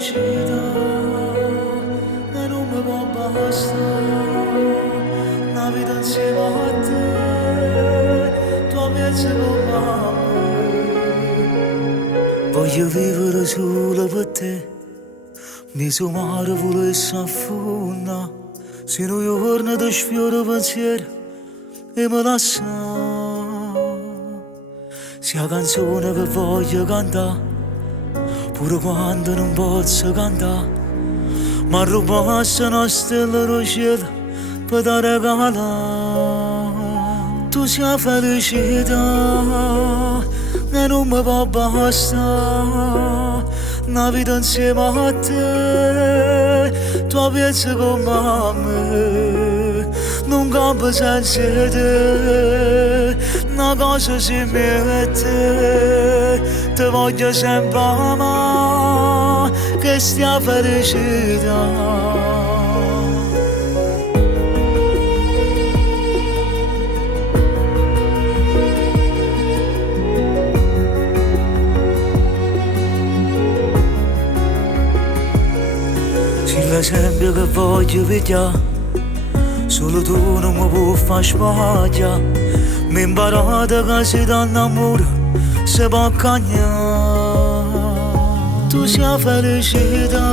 felicità che non mi può bastare, una vita insieme a te, tua piazza con me. Voglio vivere solo per te, mi sono mare volesse affonda, se non io torno ti sfioro pensiero e mi lascia. Sia canzone che voglio cantare, pure quando non posso cantare, ma rubasse una stella roscetta per da regalare. Tu sia felicità che non mi può bastare, una vita insieme a te, tua piazza con me, non campo senza te, una cosa si mette, ti voglio sempre amare, che stia felicità. L'esempio che voglio vedere, solo tu non mi puoi far sbagliare. Mi imparate che se danno amore si può cagnare. Tu sia felicità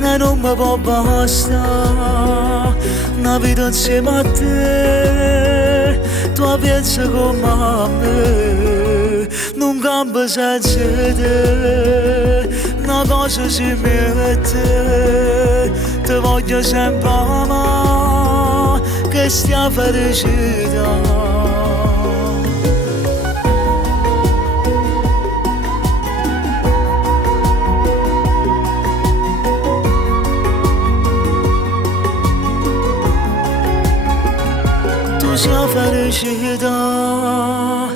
che non mi può bastare, una vita insieme a te, tua piazza con me, non campo senza te, una cosa si mette, ti voglio sempre amare, che stia felicità. Tu sia felicità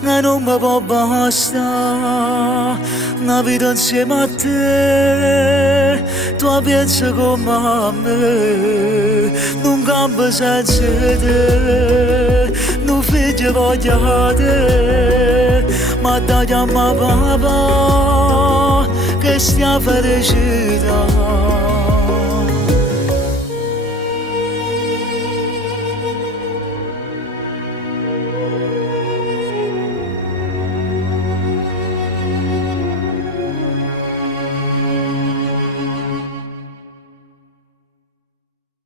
che non mi può bastare, una vita insieme a te, tua piazza con me, non campo senza te, non figlio voglio te, ma dai a papà che stia felicità.